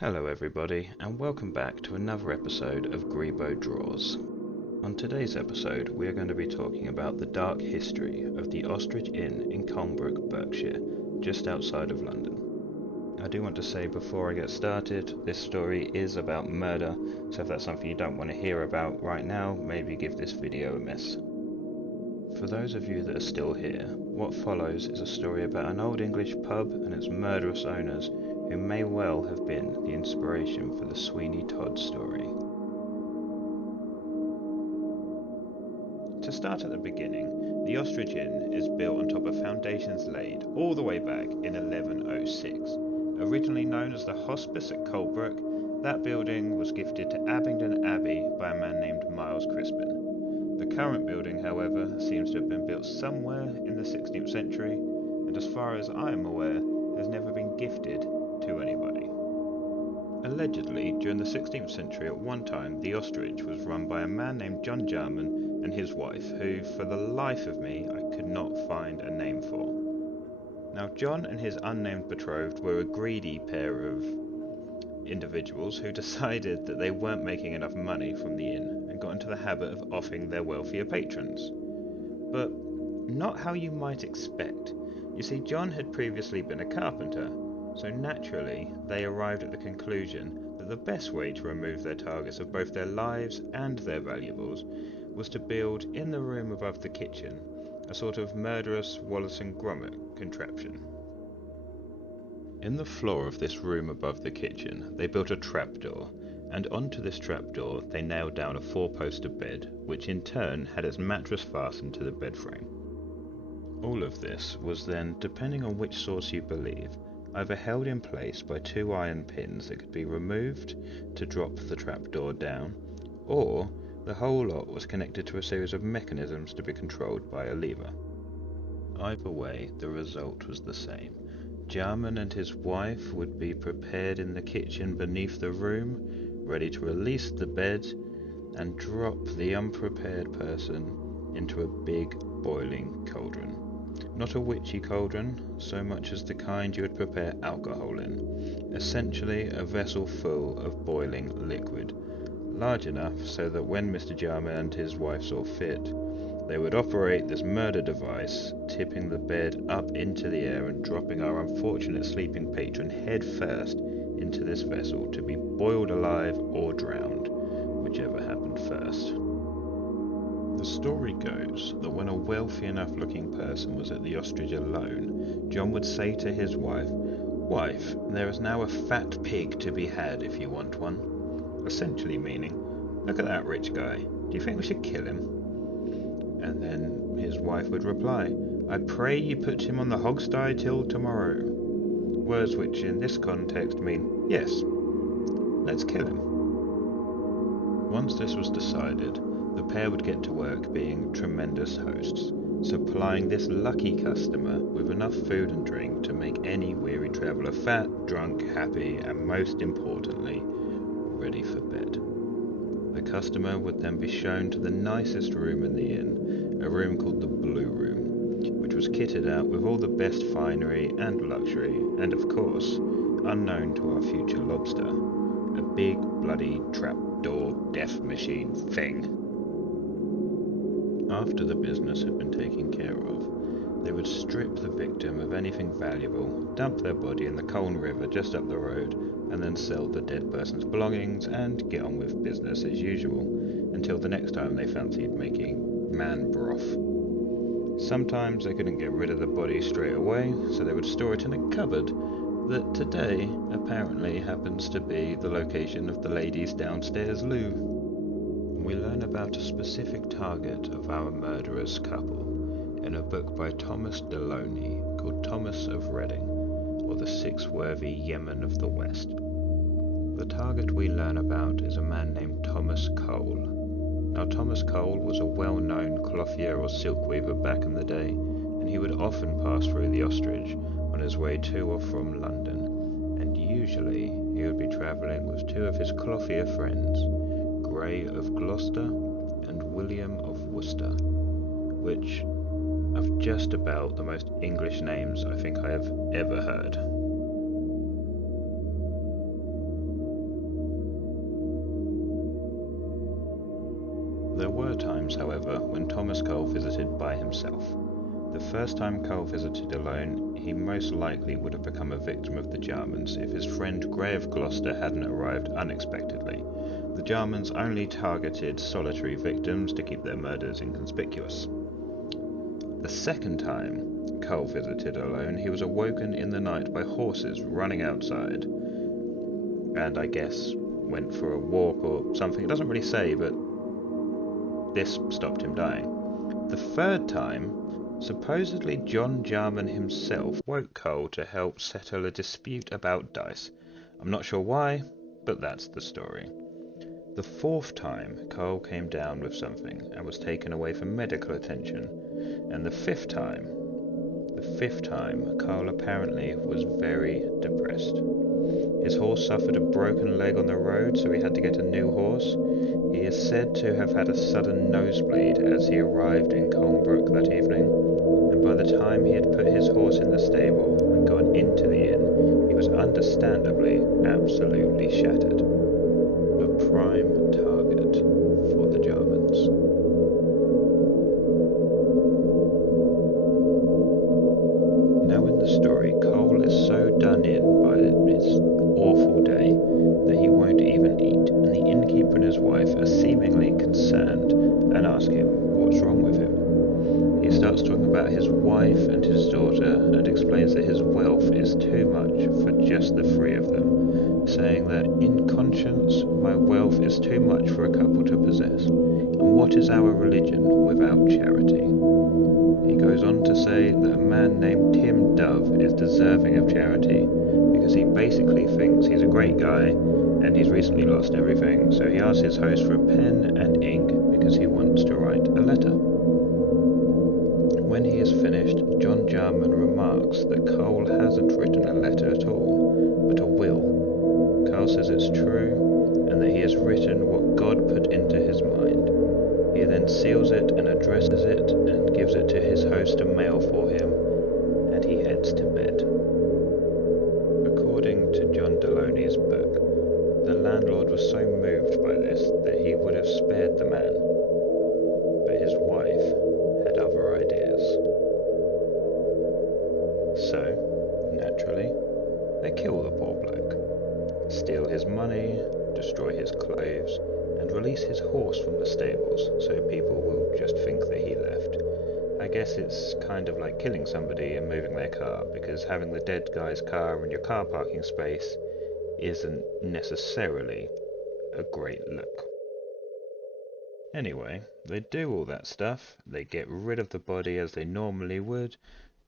Hello everybody, and welcome back to another episode of Greebo Draws. On today's episode we are going to be talking about the dark history of the Ostrich Inn in Colnbrook, Berkshire, just outside of London. I do want to say before I get started, this story is about murder, so if that's something you don't want to hear about right now, maybe give this video a miss. For those of you that are still here, what follows is a story about an old English pub and its murderous owners who may well have been the inspiration for the Sweeney Todd story. To start at the beginning, the Ostrich Inn is built on top of foundations laid all the way back in 1106. Originally known as the Hospice at Colnbrook, that building was gifted to Abingdon Abbey by a man named Miles Crispin. The current building, however, seems to have been built somewhere in the 16th century, and as far as I am aware, has never been gifted to anybody. Allegedly, during the 16th century at one time, the Ostrich was run by a man named John Jarman and his wife, who, for the life of me, I could not find a name for. Now, John and his unnamed betrothed were a greedy pair of individuals who decided that they weren't making enough money from the inn and got into the habit of offing their wealthier patrons. But not how you might expect. You see, John had previously been a carpenter, so naturally they arrived at the conclusion that the best way to remove their targets of both their lives and their valuables was to build, in the room above the kitchen, a sort of murderous Wallace and Gromit contraption. In the floor of this room above the kitchen, they built a trapdoor, and onto this trapdoor they nailed down a four-poster bed, which in turn had its mattress fastened to the bed frame. All of this was then, depending on which source you believe, either held in place by two iron pins that could be removed to drop the trapdoor down, or the whole lot was connected to a series of mechanisms to be controlled by a lever. Either way, the result was the same. Jarman and his wife would be prepared in the kitchen beneath the room, ready to release the bed and drop the unprepared person into a big boiling cauldron. Not a witchy cauldron, so much as the kind you would prepare alcohol in. Essentially a vessel full of boiling liquid, large enough so that when Mr. Jarman and his wife saw fit, they would operate this murder device, tipping the bed up into the air and dropping our unfortunate sleeping patron head first into this vessel to be boiled alive or drowned, whichever happened first. The story goes that when a wealthy enough looking person was at the Ostrich alone, John would say to his wife, "Wife, there is now a fat pig to be had if you want one." Essentially meaning, "Look at that rich guy, do you think we should kill him?" And then his wife would reply, "I pray you put him on the hogsty till tomorrow." Words which in this context mean, "Yes, let's kill him." Once this was decided, the pair would get to work being tremendous hosts, supplying this lucky customer with enough food and drink to make any weary traveller fat, drunk, happy, and most importantly, ready for bed. The customer would then be shown to the nicest room in the inn, a room called the Blue Room, which was kitted out with all the best finery and luxury, and of course, unknown to our future lobster, a big bloody trapdoor death machine thing. After the business had been taken care of, they would strip the victim of anything valuable, dump their body in the Colne River just up the road, and then sell the dead person's belongings and get on with business as usual, until the next time they fancied making man broth. Sometimes they couldn't get rid of the body straight away, so they would store it in a cupboard that today apparently happens to be the location of the ladies' downstairs loo. We learn about a specific target of our murderous couple in a book by Thomas Deloney called Thomas of Reading, or the Six-Worthy Yemen of the West. The target we learn about is a man named Thomas Cole. Now, Thomas Cole was a well-known clothier or silk weaver back in the day, and he would often pass through the Ostrich on his way to or from London, and usually he would be travelling with two of his clothier friends, Grey of Gloucester and William of Worcester, which are just about the most English names I think I have ever heard. There were times, however, when Thomas Cole visited by himself. The first time Cole visited alone, he most likely would have become a victim of the Germans if his friend Grey of Gloucester hadn't arrived unexpectedly. The Germans only targeted solitary victims to keep their murders inconspicuous. The second time Cole visited alone, he was awoken in the night by horses running outside, and I guess went for a walk or something. It doesn't really say, but this stopped him dying. The third time, supposedly John Jarman himself woke Cole to help settle a dispute about dice. I'm not sure why, but that's the story. The fourth time, Cole came down with something and was taken away for medical attention. And the fifth time, Cole apparently was very depressed. His horse suffered a broken leg on the road, so he had to get a new horse. He is said to have had a sudden nosebleed as he arrived in Colnbrook that evening, and by the time he had put his horse in the stable and gone into the inn, he was understandably absolutely shattered. A prime target for the Germans. Now in the story, Cole is so done in by his awful day that he won't even eat, and the innkeeper and his wife are seemingly concerned and ask him what's wrong with him. He starts talking about his wife and his daughter and explains that his wealth is too much for just the three of them, saying that in conscience my wealth is too much for a couple to possess, and what is our religion without charity? He goes on to say that a man named Tim Dove is deserving of charity because he basically thinks he's a great guy and he's recently lost everything, so he asks his host for a pen and ink because he wants to write a letter. When he is finished, John Jarman remarks that Cole hasn't written a letter at all, but a will. Cole says it's true and that he has written what God put into his mind. He then seals it and addresses it and gives it to his host to mail for him, and he heads to bed. According to John Deloney's book, the landlord was so moved by this that he would have spared the man, but his wife had other ideas. So, naturally, they kill the poor bloke, steal his money, destroy his clothes, and release his horse from the stables so people will just think that he left. I guess it's kind of like killing somebody and moving their car, because having the dead guy's car in your car parking space isn't necessarily a great look. Anyway, they do all that stuff, they get rid of the body as they normally would,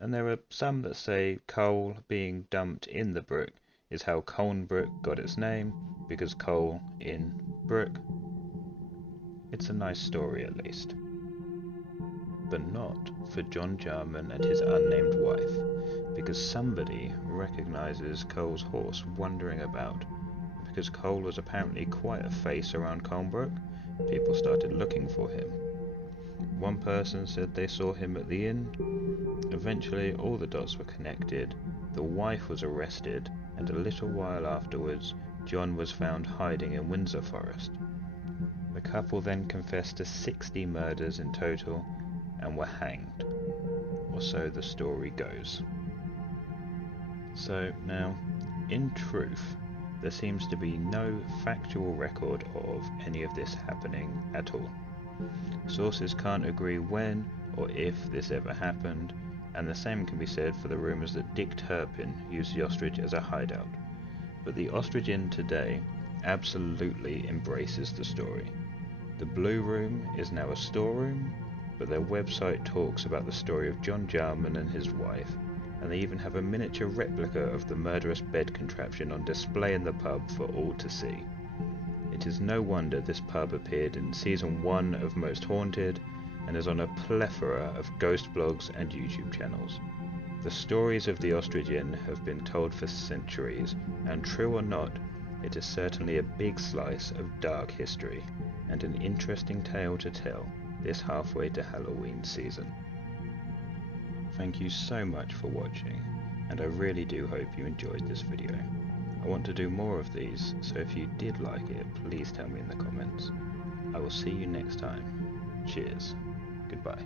and there are some that say coal being dumped in the brook is how Colnbrook got its name, because coal in brook. It's a nice story at least. But not for John Jarman and his unnamed wife, because somebody recognises Cole's horse wandering about. Because Cole was apparently quite a face around Colnbrook, people started looking for him. One person said they saw him at the inn. Eventually all the dots were connected, the wife was arrested, and a little while afterwards John was found hiding in Windsor Forest. The couple then confessed to 60 murders in total and were hanged, or so the story goes. So now, in truth, there seems to be no factual record of any of this happening at all. Sources can't agree when or if this ever happened, and the same can be said for the rumours that Dick Turpin used the Ostrich as a hideout. But the Ostrich Inn today absolutely embraces the story. The Blue Room is now a storeroom, but their website talks about the story of John Jarman and his wife, and they even have a miniature replica of the murderous bed contraption on display in the pub for all to see. It is no wonder this pub appeared in season 1 of Most Haunted, and is on a plethora of ghost blogs and YouTube channels. The stories of the Ostrich Inn have been told for centuries, and true or not, it is certainly a big slice of dark history, and an interesting tale to tell this halfway to Halloween season. Thank you so much for watching, and I really do hope you enjoyed this video. I want to do more of these, so if you did like it, please tell me in the comments. I will see you next time. Cheers. Goodbye.